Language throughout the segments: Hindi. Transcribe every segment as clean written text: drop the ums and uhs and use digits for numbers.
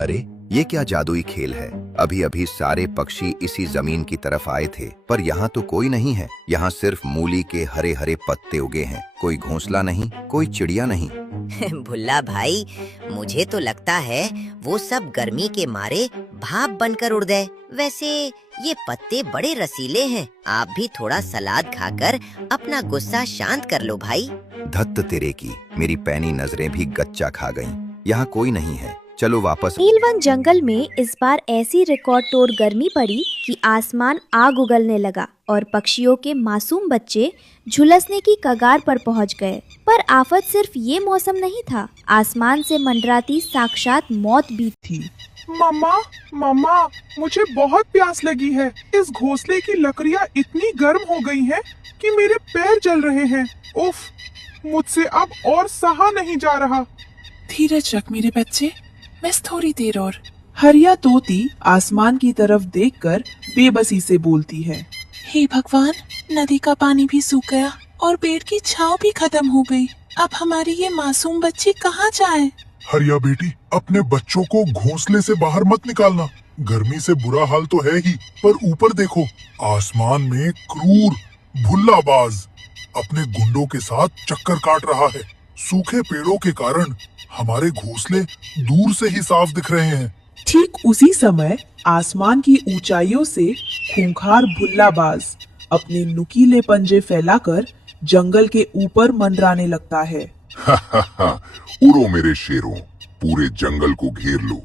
अरे ये क्या जादुई खेल है। अभी अभी सारे पक्षी इसी जमीन की तरफ आए थे, पर यहाँ तो कोई नहीं है। यहाँ सिर्फ मूली के हरे हरे पत्ते उगे हैं। कोई घोंसला नहीं, कोई चिड़िया नहीं। भुल्ला भाई, मुझे तो लगता है वो सब गर्मी के मारे भाप बनकर उड़ गए। वैसे ये पत्ते बड़े रसीले हैं। आप भी थोड़ा सलाद खाकर अपना गुस्सा शांत कर लो भाई। धत्त तेरे की, मेरी पैनी नजरें भी गच्चा खा गईं। यहाँ कोई नहीं है, चलो वापस। नीलवन जंगल में इस बार ऐसी रिकॉर्ड तोड़ गर्मी पड़ी कि आसमान आग उगलने लगा और पक्षियों के मासूम बच्चे झुलसने की कगार पर पहुंच गए। पर आफत सिर्फ ये मौसम नहीं था, आसमान से मंडराती साक्षात मौत भी थी। मम्मा, मम्मा, मुझे बहुत प्यास लगी है। इस घोंसले की लकड़ियाँ इतनी गर्म हो गई हैं कि मेरे पैर जल रहे हैं। उफ, मुझसे अब और सहा नहीं जा रहा। धीरज रख मेरे बच्चे, बस थोड़ी देर और। हरिया तोती आसमान की तरफ देखकर बेबसी से बोलती है, हे भगवान, नदी का पानी भी सूख गया और पेड़ की छांव भी खत्म हो गई। अब हमारे ये मासूम बच्चे कहाँ जाएं? हरिया बेटी, अपने बच्चों को घोंसले से बाहर मत निकालना। गर्मी से बुरा हाल तो है ही, पर ऊपर देखो, आसमान में क्रूर भुल्लाबाज अपने गुंडों के साथ चक्कर काट रहा है। सूखे पेड़ों के कारण हमारे घोंसले दूर से ही साफ दिख रहे हैं। ठीक उसी समय आसमान की ऊंचाइयों से खूंखार भुल्लाबाज अपने नुकीले पंजे फैलाकर जंगल के ऊपर मंडराने लगता है। उड़ो मेरे शेरों, पूरे जंगल को घेर लो।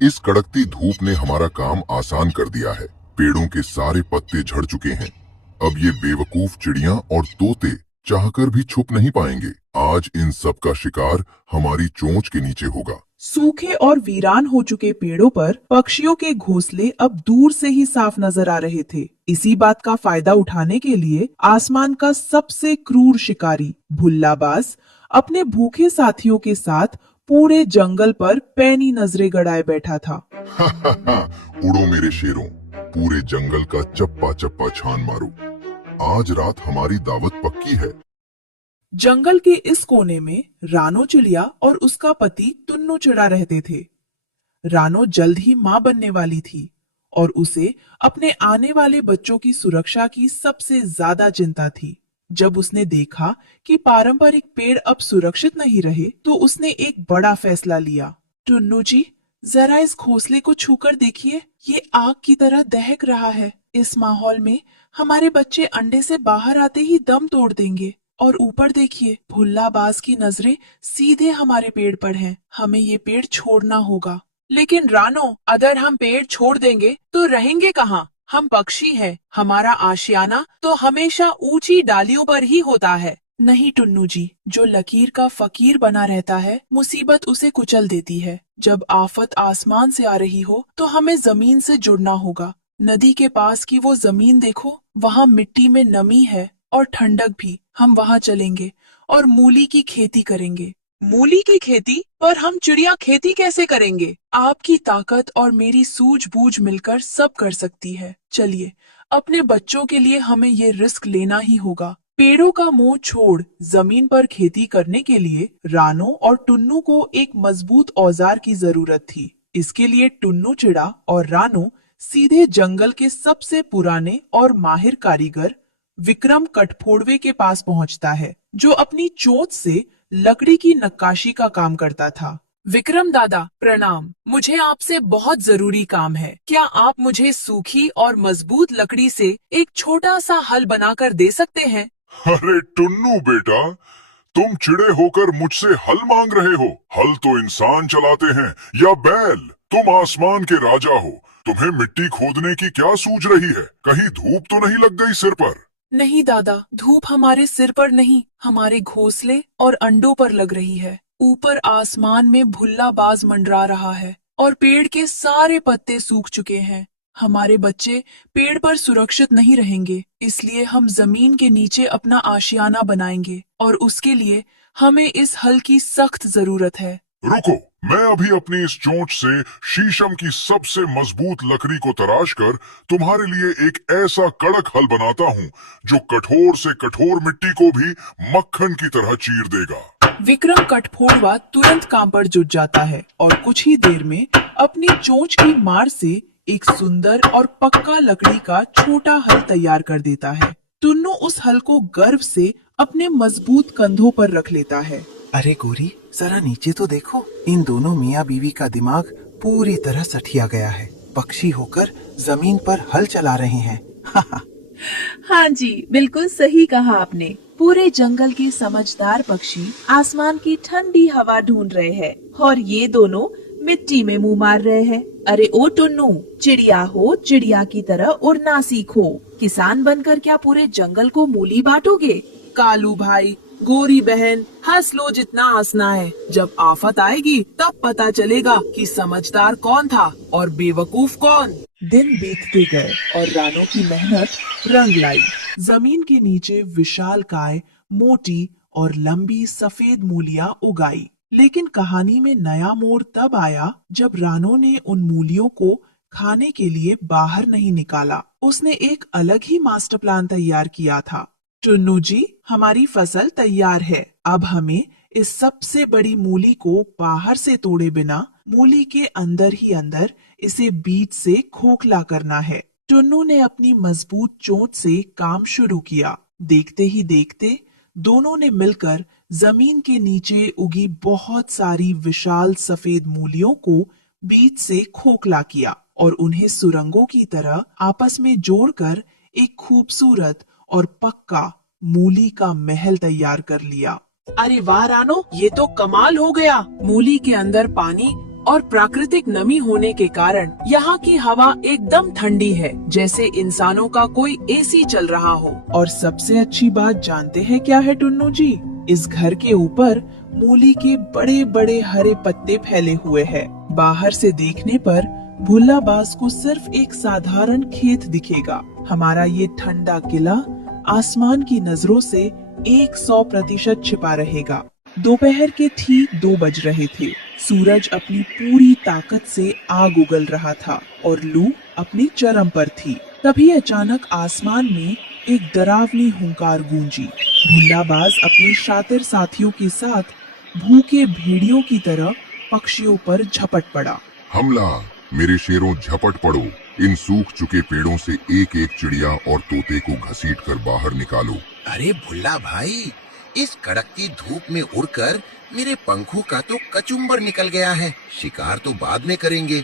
इस कड़कती धूप ने हमारा काम आसान कर दिया है। पेड़ों के सारे पत्ते झड़ चुके हैं। अब ये बेवकूफ चिड़ियां और तोते चाहकर भी छुप नहीं पाएंगे। आज इन सब का शिकार हमारी चोंच के नीचे होगा। सूखे और वीरान हो चुके पेड़ों पर पक्षियों के घोंसले अब दूर से ही साफ नजर आ रहे थे। इसी बात का फायदा उठाने के लिए आसमान का सबसे क्रूर शिकारी भुल्लाबाज अपने भूखे साथियों के साथ पूरे जंगल पर पैनी नजरें गड़ाए बैठा था। उड़ो मेरे शेरों, पूरे जंगल का चप्पा चप्पा छान मारो। आज रात हमारी दावत पक्की है। जंगल के इस कोने में रानो चिड़िया और उसका पति टुन्नू चिड़ा रहते थे। रानो जल्द ही मां बनने वाली थी और उसे अपने आने वाले बच्चों की सुरक्षा की सबसे ज्यादा चिंता थी। जब उसने देखा कि पारंपरिक पेड़ अब सुरक्षित नहीं रहे, तो उसने एक बड़ा फैसला लिया। टुन्नू जी, जरा इस घोंसले को छूकर देखिए, ये आग की तरह दहक रहा है। इस माहौल में हमारे बच्चे अंडे से बाहर आते ही दम तोड़ देंगे। और ऊपर देखिए, भुल्लाबाज की नजरें सीधे हमारे पेड़ पर हैं। हमें ये पेड़ छोड़ना होगा। लेकिन रानो, अगर हम पेड़ छोड़ देंगे तो रहेंगे कहाँ? हम पक्षी हैं। हमारा आशियाना तो हमेशा ऊंची डालियों पर ही होता है। नहीं टुन्नू जी, जो लकीर का फकीर बना रहता है, मुसीबत उसे कुचल देती है। जब आफत आसमान से आ रही हो तो हमें जमीन से जुड़ना होगा। नदी के पास की वो जमीन देखो, वहाँ मिट्टी में नमी है और ठंडक भी। हम वहाँ चलेंगे और मूली की खेती करेंगे। मूली की खेती? पर हम चिड़िया खेती कैसे करेंगे? आपकी ताकत और मेरी सूझबूझ मिलकर सब कर सकती है। चलिए, अपने बच्चों के लिए हमें ये रिस्क लेना ही होगा। पेड़ों का मोह छोड़ जमीन पर खेती करने के लिए रानो और टुन्नू को एक मजबूत औजार की जरूरत थी। इसके लिए टुन्नू चिड़ा और रानो सीधे जंगल के सबसे पुराने और माहिर कारीगर विक्रम कठफोड़वे के पास पहुंचता है, जो अपनी चोंच से लकड़ी की नक्काशी का काम करता था। विक्रम दादा, प्रणाम। मुझे आपसे बहुत जरूरी काम है। क्या आप मुझे सूखी और मजबूत लकड़ी से एक छोटा सा हल बनाकर दे सकते हैं? अरे टुन्नू बेटा, तुम चिड़े होकर मुझसे हल मांग रहे हो? हल तो इंसान चलाते हैं या बैल। तुम आसमान के राजा हो, तुम्हें मिट्टी खोदने की क्या सूझ रही है? कहीं धूप तो नहीं लग गई सिर पर? नहीं दादा, धूप हमारे सिर पर नहीं, हमारे घोंसले और अंडों पर लग रही है। ऊपर आसमान में भुल्लाबाज मंडरा रहा है और पेड़ के सारे पत्ते सूख चुके हैं। हमारे बच्चे पेड़ पर सुरक्षित नहीं रहेंगे, इसलिए हम जमीन के नीचे अपना आशियाना बनाएंगे और उसके लिए हमें इस हल की सख्त जरूरत है। रुको, मैं अभी अपनी इस चोंच से शीशम की सबसे मजबूत लकड़ी को तराश कर तुम्हारे लिए एक ऐसा कड़क हल बनाता हूँ जो कठोर से कठोर मिट्टी को भी मक्खन की तरह चीर देगा। विक्रम कठफोड़वा तुरंत काम पर जुट जाता है और कुछ ही देर में अपनी चोंच की मार से एक सुंदर और पक्का लकड़ी का छोटा हल तैयार कर देता है। टुन्नू उस हल को गर्व से अपने मजबूत कंधों पर रख लेता है। अरे गोरी, जरा नीचे तो देखो, इन दोनों मियाँ बीवी का दिमाग पूरी तरह सठिया गया है। पक्षी होकर जमीन पर हल चला रहे हैं। हाँ जी, बिल्कुल सही कहा आपने। पूरे जंगल के समझदार पक्षी आसमान की ठंडी हवा ढूंढ रहे हैं और ये दोनों मिट्टी में मुंह मार रहे हैं। अरे ओ टुन्नू, चिड़िया हो, चिड़िया की तरह उड़ना सीखो। किसान बनकर क्या पूरे जंगल को मूली बांटोगे? कालू भाई, गोरी बहन, हंस लो जितना हंसना है। जब आफत आएगी तब पता चलेगा कि समझदार कौन था और बेवकूफ कौन। दिन बीतते गए और रानों की मेहनत रंग लाई। जमीन के नीचे विशालकाय, मोटी और लंबी सफेद मूलियां उगाई। लेकिन कहानी में नया मोड़ तब आया जब रानों ने उन मूलियों को खाने के लिए बाहर नहीं निकाला। उसने एक अलग ही मास्टर प्लान तैयार किया था। टुन्नू जी, हमारी फसल तैयार है। अब हमें इस सबसे बड़ी मूली को बाहर से तोड़े बिना मूली के अंदर ही अंदर इसे बीज से खोखला करना है। टुन्नू ने अपनी मजबूत चोंच से काम शुरू किया। देखते ही देखते दोनों ने मिलकर जमीन के नीचे उगी बहुत सारी विशाल सफेद मूलियों को बीज से खोखला किया और उन्हें सुरंगों की तरह आपस में जोड़कर एक खूबसूरत और पक्का मूली का महल तैयार कर लिया। अरे वाह रानो, ये तो कमाल हो गया। मूली के अंदर पानी और प्राकृतिक नमी होने के कारण यहाँ की हवा एकदम ठंडी है, जैसे इंसानों का कोई एसी चल रहा हो। और सबसे अच्छी बात जानते हैं क्या है टुन्नू जी? इस घर के ऊपर मूली के बड़े बड़े हरे पत्ते फैले हुए हैं। बाहर से देखने पर भुल्लाबाज को सिर्फ एक साधारण खेत दिखेगा। हमारा ये ठंडा किला आसमान की नजरों से 100% छिपा रहेगा। दोपहर के ठीक 2 बज रहे थे। सूरज अपनी पूरी ताकत से आग उगल रहा था और लू अपनी चरम पर थी। तभी अचानक आसमान में एक डरावनी हुंकार गूंजी। भुल्लाबाज अपने शातिर साथियों के साथ भूखे भेड़ियों की तरह पक्षियों पर झपट पड़ा। हमला! मेरे शेरों, झपट पड़ो। इन सूख चुके पेड़ों से एक एक चिड़िया और तोते को घसीट कर बाहर निकालो। अरे भुल्ला भाई, इस कड़कती धूप में उड़कर मेरे पंखों का तो कचुम्बर निकल गया है। शिकार तो बाद में करेंगे,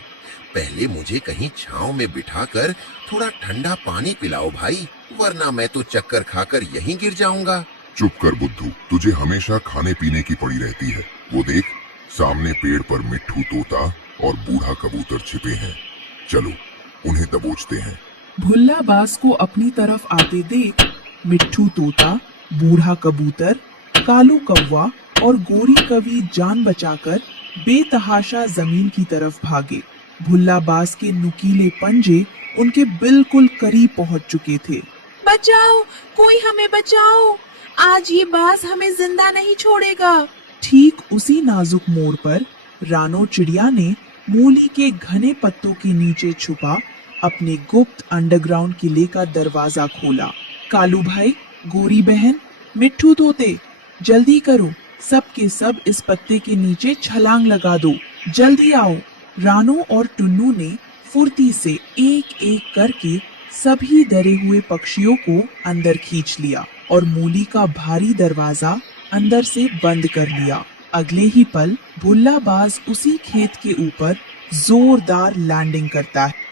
पहले मुझे कहीं छांव में बिठाकर थोड़ा ठंडा पानी पिलाओ भाई, वरना मैं तो चक्कर खाकर यहीं गिर जाऊंगा। चुप कर बुद्धू, तुझे हमेशा खाने पीने की पड़ी रहती है। वो देख, सामने पेड़ पर मिट्ठू तोता और बूढ़ा कबूतर छिपे हैं। चलो उन्हें दबोचते हैं। भुल्लाबाज को अपनी तरफ आते देख मिट्ठू तोता, बूढ़ा कबूतर, कालू कौवा और गोरी कवि जान बचाकर बेतहाशा जमीन की तरफ भागे। भुल्लाबाज के नुकीले पंजे उनके बिल्कुल करीब पहुंच चुके थे। बचाओ, कोई हमें बचाओ, आज ये बाज हमें जिंदा नहीं छोड़ेगा। ठीक उसी नाजुक मोड़ पर रानो चिड़िया ने मूली के घने पत्तों के नीचे छुपा अपने गुप्त अंडरग्राउंड किले का दरवाजा खोला। कालू भाई, गोरी बहन, मिट्ठू तोते, जल्दी करो, सब के सब इस पत्ते के नीचे छलांग लगा दो, जल्दी आओ। रानो और टुन्नू ने फुर्ती से एक एक करके सभी डरे हुए पक्षियों को अंदर खींच लिया और मूली का भारी दरवाजा अंदर से बंद कर लिया। अगले ही पल भुल्लाबाज उसी खेत के ऊपर जोरदार लैंडिंग करता है।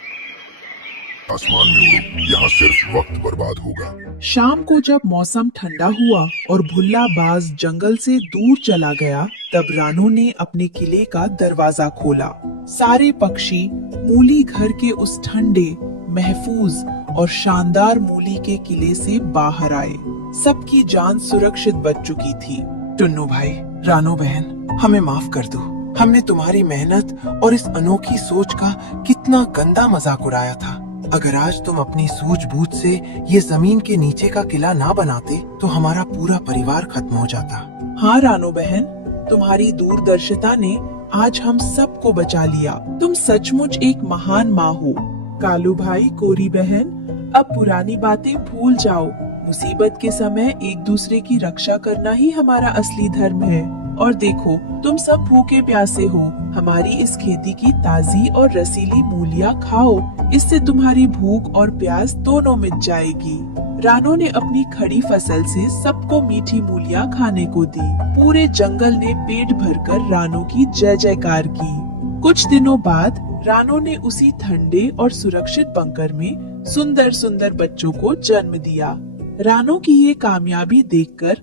आसमान में उड़ो, यहाँ सिर्फ वक्त बर्बाद होगा। शाम को जब मौसम ठंडा हुआ और भुल्लाबाज जंगल से दूर चला गया, तब रानो ने अपने किले का दरवाजा खोला। सारे पक्षी मूली घर के उस ठंडे, महफूज और शानदार मूली के किले से बाहर आए। सबकी जान सुरक्षित बच चुकी थी। टुन्नू भाई, रानो बहन, हमें माफ कर दो। हमने तुम्हारी मेहनत और इस अनोखी सोच का कितना गंदा मजाक उड़ाया था। अगर आज तुम अपनी सूझबूझ से ये जमीन के नीचे का किला ना बनाते तो हमारा पूरा परिवार खत्म हो जाता। हाँ रानो बहन, तुम्हारी दूरदर्शिता ने आज हम सबको बचा लिया। तुम सचमुच एक महान माँ हो। कालू भाई, कोरी बहन, अब पुरानी बातें भूल जाओ। मुसीबत के समय एक दूसरे की रक्षा करना ही हमारा असली धर्म है। और देखो, तुम सब भूखे प्यासे हो। हमारी इस खेती की ताजी और रसीली मूलियाँ खाओ, इससे तुम्हारी भूख और प्यास दोनों मिट जाएगी। रानो ने अपनी खड़ी फसल से सबको मीठी मूलियाँ खाने को दी। पूरे जंगल ने पेट भरकर रानो की जय जयकार की। कुछ दिनों बाद रानो ने उसी ठंडे और सुरक्षित बंकर में सुंदर सुंदर बच्चों को जन्म दिया। रानो की ये कामयाबी देखकर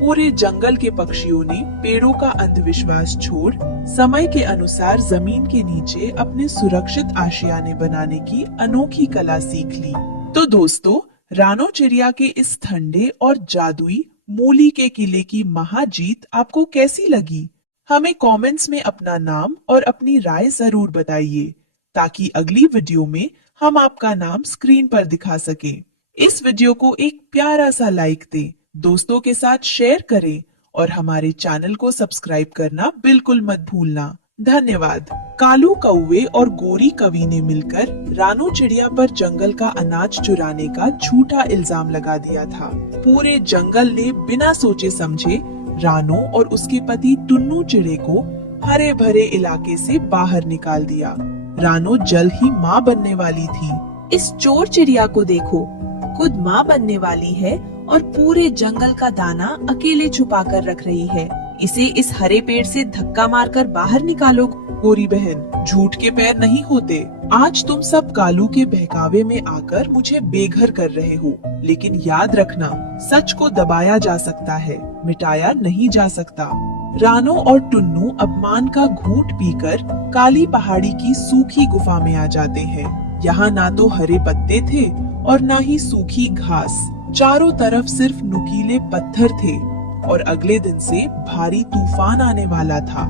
पूरे जंगल के पक्षियों ने पेड़ों का अंधविश्वास छोड़ समय के अनुसार जमीन के नीचे अपने सुरक्षित आशियाने बनाने की अनोखी कला सीख ली। तो दोस्तों, रानो चिड़िया के इस ठंडे और जादुई मूली के किले की महाजीत आपको कैसी लगी? हमें कमेंट्स में अपना नाम और अपनी राय जरूर बताइए, ताकि अगली वीडियो में हम आपका नाम स्क्रीन पर दिखा सकें। इस वीडियो को एक प्यारा सा लाइक दें, दोस्तों के साथ शेयर करें और हमारे चैनल को सब्सक्राइब करना बिल्कुल मत भूलना। धन्यवाद। कालू कौवे और गोरी कवि ने मिलकर रानो चिड़िया पर जंगल का अनाज चुराने का झूठा इल्जाम लगा दिया था। पूरे जंगल ने बिना सोचे समझे रानो और उसके पति टुन्नू चिड़े को हरे भरे इलाके से बाहर निकाल दिया। रानो जल्द ही माँ बनने वाली थी। इस चोर चिड़िया को देखो, खुद माँ बनने वाली है और पूरे जंगल का दाना अकेले छुपा कर रख रही है। इसे इस हरे पेड़ से धक्का मारकर बाहर निकालो। गोरी बहन, झूठ के पैर नहीं होते। आज तुम सब कालू के बहकावे में आकर मुझे बेघर कर रहे हो, लेकिन याद रखना, सच को दबाया जा सकता है, मिटाया नहीं जा सकता। रानो और टुन्नू अपमान का घूंट पीकर काली पहाड़ी की सूखी गुफा में आ जाते हैं। यहाँ ना तो हरे पत्ते थे और ना ही सूखी घास, चारों तरफ सिर्फ नुकीले पत्थर थे और अगले दिन से भारी तूफान आने वाला था।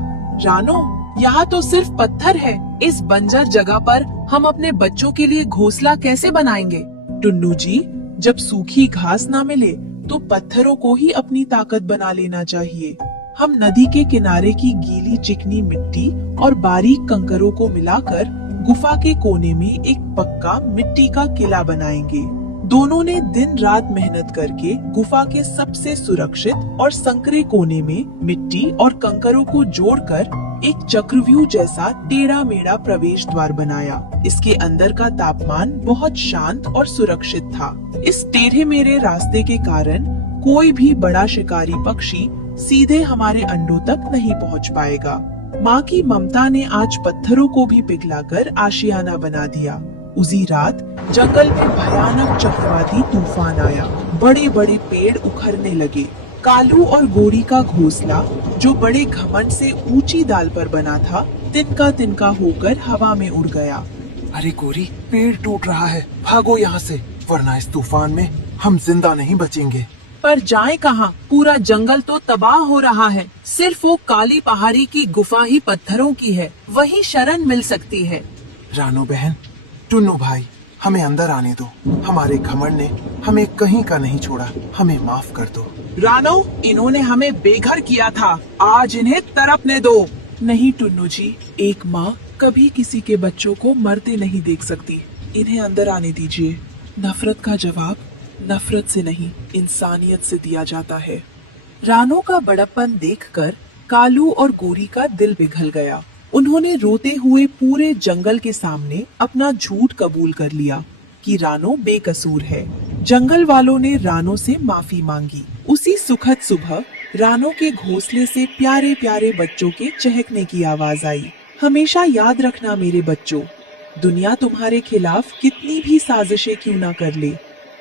रानो, यहाँ तो सिर्फ पत्थर है। इस बंजर जगह पर हम अपने बच्चों के लिए घोंसला कैसे बनाएंगे? टुन्नू जी, जब सूखी घास ना मिले तो पत्थरों को ही अपनी ताकत बना लेना चाहिए। हम नदी के किनारे की गीली चिकनी मिट्टी और बारीक कंकरों को मिलाकर गुफा के कोने में एक पक्का मिट्टी का किला बनाएंगे। दोनों ने दिन रात मेहनत करके गुफा के सबसे सुरक्षित और संकरे कोने में मिट्टी और कंकरों को जोड़कर एक चक्रव्यूह जैसा टेढ़ा मेढ़ा प्रवेश द्वार बनाया। इसके अंदर का तापमान बहुत शांत और सुरक्षित था। इस टेढ़े मेढ़े रास्ते के कारण कोई भी बड़ा शिकारी पक्षी सीधे हमारे अंडों तक नहीं पहुंच पाएगा। माँ की ममता ने आज पत्थरों को भी पिघलाकर आशियाना बना दिया। उसी रात जंगल में भयानक चक्रवाती तूफान आया। बड़े बड़े पेड़ उखड़ने लगे। कालू और गोरी का घोंसला, जो बड़े घमंड से ऊंची डाल पर बना था, तिनका तिनका होकर हवा में उड़ गया। अरे गोरी, पेड़ टूट रहा है, भागो यहाँ से, वरना इस तूफान में हम जिंदा नहीं बचेंगे। पर जाए कहाँ? पूरा जंगल तो तबाह हो रहा है। सिर्फ वो काली पहाड़ी की गुफा ही पत्थरों की है, वही शरण मिल सकती है। रानो बहन, टुन्नू भाई, हमें अंदर आने दो। हमारे घमंड ने हमें कहीं का नहीं छोड़ा, हमें माफ कर दो। रानो, इन्होंने हमें बेघर किया था, आज इन्हें तड़पने दो। नहीं टुन्नू जी, एक माँ कभी किसी के बच्चों को मरते नहीं देख सकती। इन्हें अंदर आने दीजिए। नफरत का जवाब नफरत से नहीं, इंसानियत से दिया जाता है। रानो का बड़प्पन देखकर कालू और गोरी का दिल पिघल गया। उन्होंने रोते हुए पूरे जंगल के सामने अपना झूठ कबूल कर लिया कि रानो बेकसूर है। जंगल वालों ने रानो से माफी मांगी। उसी सुखद सुबह रानो के घोंसले से प्यारे प्यारे बच्चों के चहकने की आवाज आई। हमेशा याद रखना मेरे बच्चों, दुनिया तुम्हारे खिलाफ कितनी भी साजिशें क्यों ना कर ले,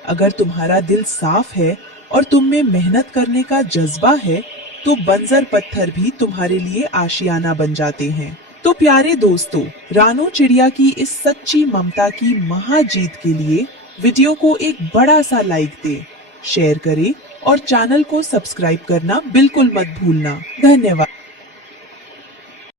अगर तुम्हारा दिल साफ है और तुम में मेहनत करने का जज्बा है, तो बंजर पत्थर भी तुम्हारे लिए आशियाना बन जाते हैं। तो प्यारे दोस्तों, रानो चिड़िया की इस सच्ची ममता की महाजीत के लिए वीडियो को एक बड़ा सा लाइक दें, शेयर करें और चैनल को सब्सक्राइब करना बिल्कुल मत भूलना। धन्यवाद।